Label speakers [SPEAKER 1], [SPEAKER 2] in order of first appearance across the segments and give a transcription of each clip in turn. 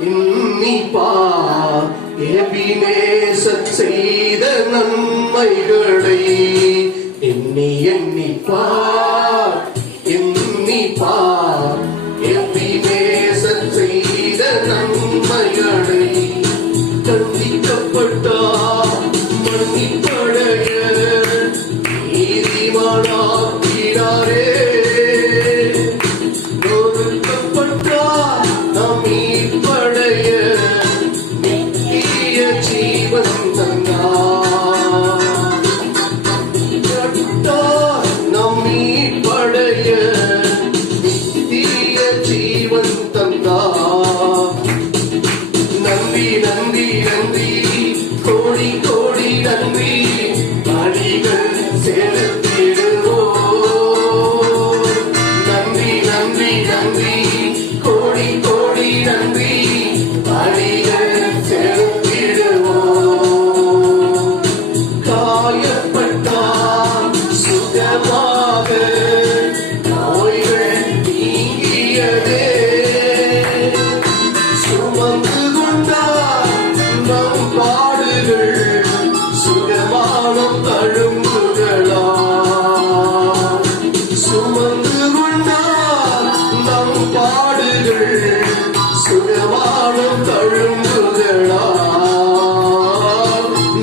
[SPEAKER 1] இன்னிப்பா எபிநேச செய்த நன்மைகளை. எண்ணி எண்ணிப்பா எண்ணிப்பா జీవంతంగా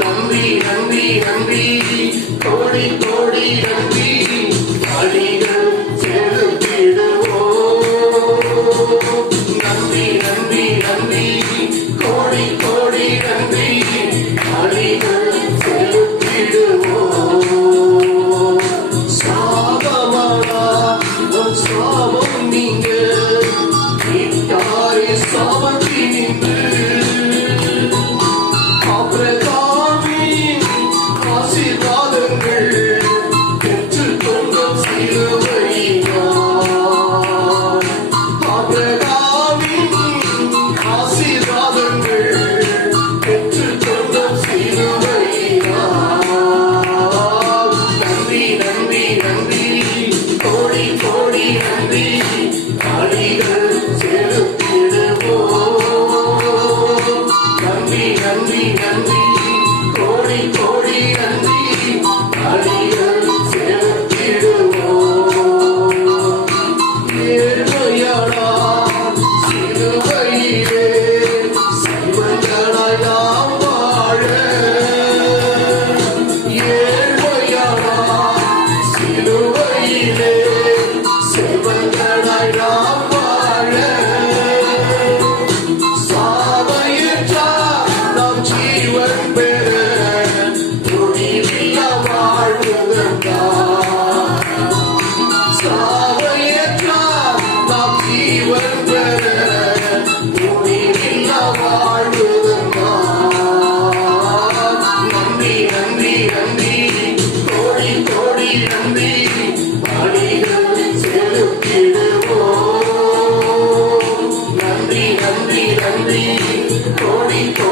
[SPEAKER 1] நம்பி நம்பி நம்பி கோடி கோடி நம்பி believe. கோடி